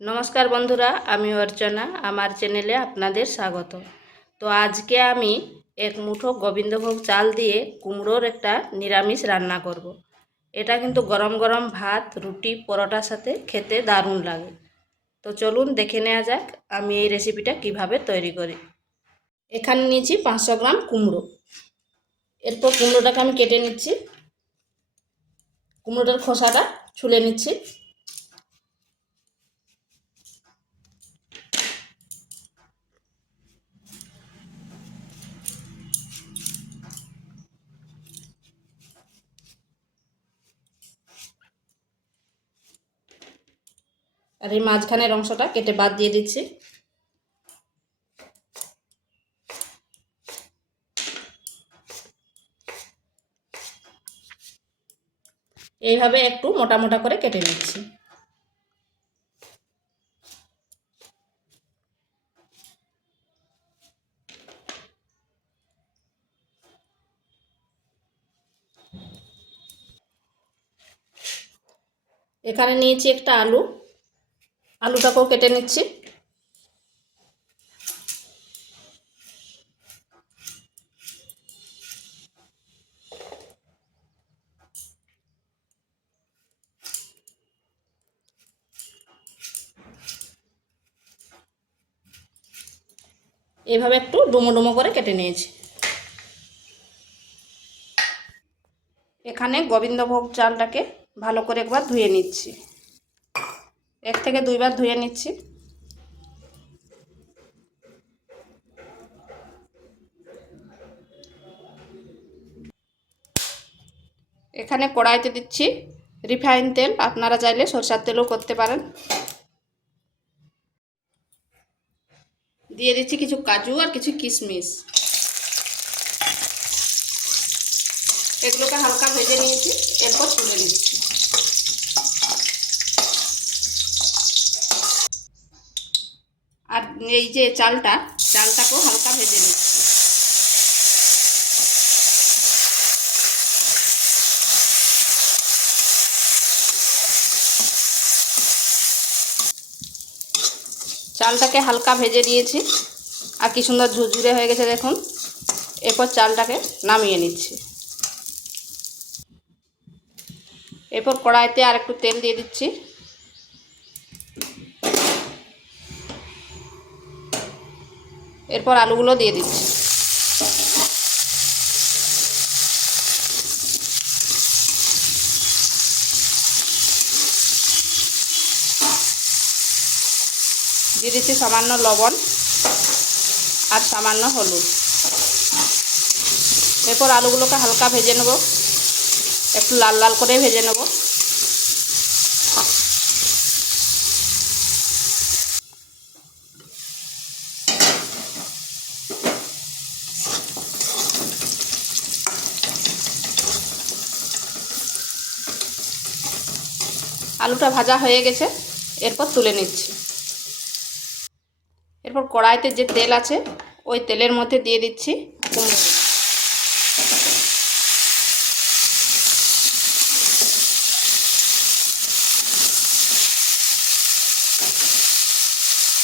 নমস্কার বন্ধুরা, আমি অর্চনা, আমার চ্যানেলে আপনাদের স্বাগত। তো আজকে আমি এক মুঠো গোবিন্দভোগ চাল দিয়ে কুমড়োর একটা নিরামিষ রান্না করব। এটা কিন্তু গরম গরম ভাত, রুটি, পরোটার সাথে খেতে দারুণ লাগে। তো চলুন দেখে নেওয়া যাক আমি এই রেসিপিটা কীভাবে তৈরি করি। এখানে নিয়েছি পাঁচশো গ্রাম কুমড়ো। এরপর কুমড়োটাকে আমি কেটে নিচ্ছি। কুমড়োটার খোসাটা ছুলে নিচ্ছি। আর এই মাঝখানের অংশটা কেটে বাদ দিয়ে দিচ্ছি। এইভাবে একটু মোটা মোটা করে কেটে নিচ্ছি। এখানে নিয়েছি একটা আলু। আলুটাকেও কেটে নিচ্ছি। এভাবে একটু ডুমো ডুমো করে কেটে নিয়েছি। এখানে গোবিন্দভোগ চালটাকে ভালো করে একবার ধুয়ে নিচ্ছি। এক থেকে দুইবার ধুয়ে নিচ্ছি। এখানে কড়াইতে দিচ্ছি রিফাইন তেল, আপনারা চাইলে সরষার তেলও করতে পারেন। দিয়ে দিচ্ছি কিছু কাজু আর কিছু কিশমিশ। এগুলোকে হালকা ভেজে নিয়েছি, এরপর তুলে দিচ্ছি আর এই যে চালটা, চালটাকেও হালকা ভেজে নিচ্ছি। চালটাকে হালকা ভেজে নিয়েছি। আর কি সুন্দর ঝুরঝুরে হয়ে গেছে দেখুন। এরপর চালটাকে নামিয়ে নিচ্ছি। এরপর কড়াইতে আর একটু তেল দিয়ে দিচ্ছি। এরপর আলুগুলো দিয়ে দিচ্ছি। দিয়ে দিচ্ছি সামান্য লবণ আর সামান্য হলুদ। এরপর আলুগুলোকে হালকা ভেজে নেব। একটু লাল লাল করে ভেজে নেব। আলুটা ভাজা হয়ে গেছে, এরপর তুলে নিচ্ছি। এরপর কড়াইতে যে তেল আছে, ওই তেলের মধ্যে দিয়ে দিচ্ছি কুমড়ো।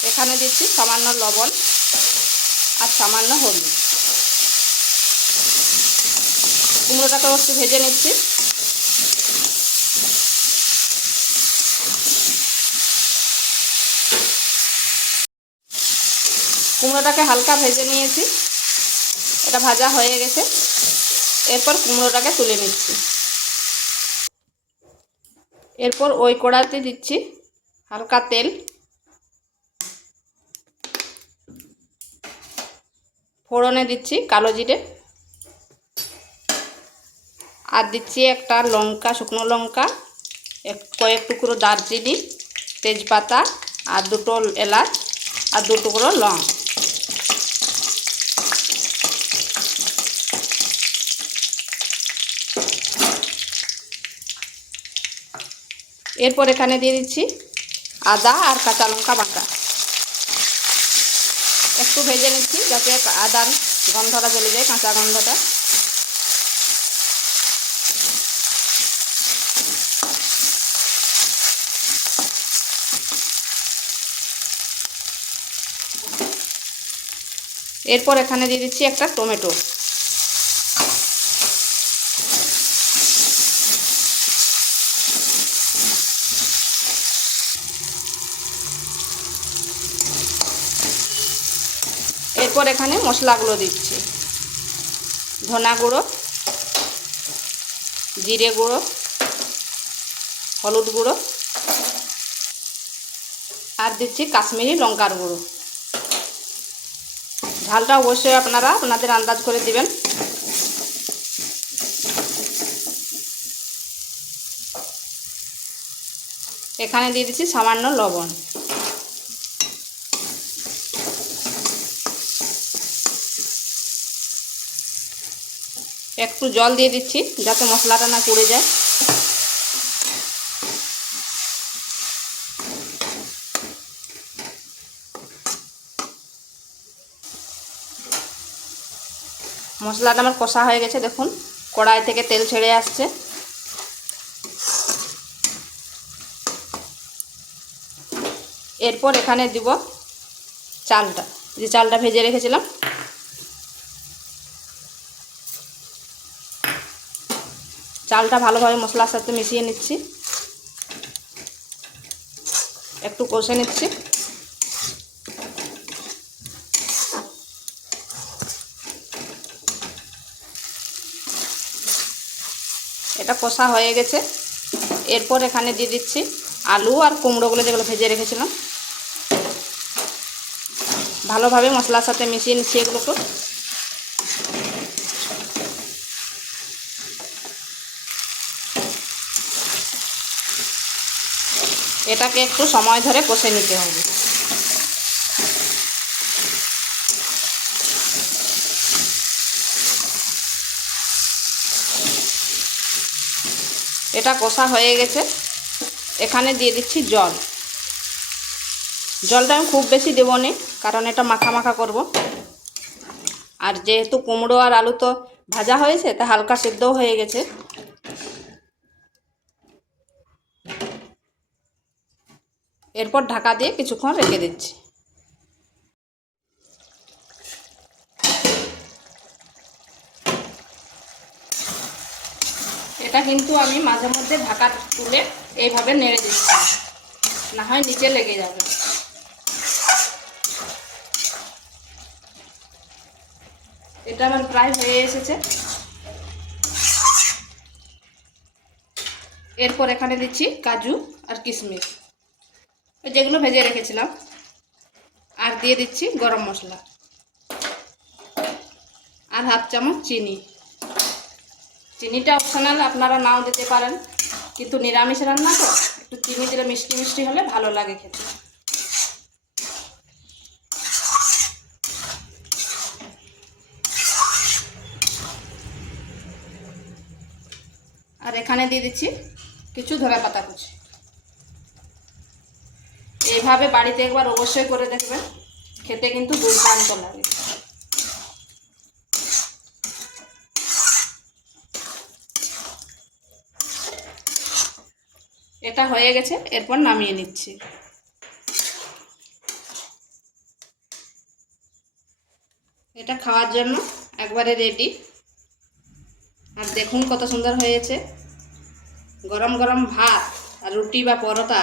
এখানে দিচ্ছি সামান্য লবণ আর সামান্য হলুদ। কুমড়োটাকেও একটু ভেজে নিচ্ছি। কুমড়োটাকে হালকা ভেজে নিয়েছি। এটা ভাজা হয়ে গেছে। এরপর কুমড়োটাকে তুলে নিচ্ছি। এরপর ওই কড়াতে দিচ্ছি হালকা তেল। ফোড়নে দিচ্ছি কালো জিরে। আর দিচ্ছি একটা লঙ্কা, শুকনো লঙ্কা কয়েক টুকরো দারচিনি, তেজপাতা আর দুটো এলাচ আর দু টুকরো লং। এরপর এখানে দিয়ে দিচ্ছি আদা আর কাঁচা লঙ্কা বাটা। একটু ভেজে নিচ্ছি যাতে আদার গন্ধটা চলে যায়, কাঁচা গন্ধটা। এরপর এখানে দিয়ে দিচ্ছি একটা টমেটো। এরপর এখানে মশলাগুলো দিচ্ছি। ধনা গুঁড়ো, জিরে গুঁড়ো, হলুদ গুঁড়ো, আর দিচ্ছি কাশ্মীরি লঙ্কার গুঁড়ো। ঝালটা অবশ্যই আপনারা আপনাদের আন্দাজ করে দিবেন। এখানে দিয়ে দিচ্ছি সামান্য লবণ। একটু জল দিয়ে দিচ্ছি যাতে মশলাটা না পুড়ে যায়। মশলাটা আমার কষা হয়ে গেছে, দেখুন। কড়াই থেকে তেল ছেড়ে আসছে। এরপর এখানে দিব চালটা। যে চালটা ভেজে রেখেছিলাম চালটা ভালোভাবে মশলার সাথে মিশিয়ে নিচ্ছি। একটু কষে নিচ্ছি। এটা কষা হয়ে গেছে। এরপর এখানে দিয়ে দিচ্ছি আলু আর কুমড়োগুলো যেগুলো ভেজে রেখেছিলাম। ভালোভাবে মশলার সাথে মিশিয়ে নিচ্ছি এগুলোকে। এটাকে একটু সময় ধরে কষে নিতে হবে। এটা কষা হয়ে গেছে। এখানে দিয়ে দিচ্ছি জল। জলটা আমি খুব বেশি দেবো নি, কারণ এটা মাখা মাখা করব। আর যেহেতু কুমড়ো আর আলু তো ভাজা হয়েছে, তা হালকা সেদ্ধও হয়ে গেছে। এরপর ঢাকা দিয়ে কিছুক্ষণ রেখে দিচ্ছি। এটা কিন্তু আমি মাঝে মধ্যে ঢাকা তুলে এইভাবে নেড়ে দিচ্ছি। না হয় নিচে লেগে যাবে। এটা আমার প্রায় হয়ে এসেছে। এরপর এখানে দিচ্ছি কাজু আর কিশমিশ যেগুলো ভেজে রেখেছিলাম। আর দিয়ে দিচ্ছি গরম মশলা। আর হাফ চামচ চিনি। চিনিটা অপশনাল আপনারা নাও দিতে পারেন। কিন্তু নিরামিষ রান্না তো, একটু চিনি দিলে মিষ্টি মিষ্টি হলে ভালো লাগে খেতে। আর এখানে দিয়ে দিচ্ছি কিছু ধরা পাতা কুচি। এইভাবে বাড়িতে একবার অবশ্যই করে দেখবেন। খেতে কিন্তু দুর্দান্ত লাগে। এটা হয়ে গেছে, এরপর নামিয়ে নিচ্ছি। এটা খাওয়ার জন্য একবারে রেডি আর দেখুন কত সুন্দর হয়েছে। গরম গরম ভাত আর রুটি বা পরোটা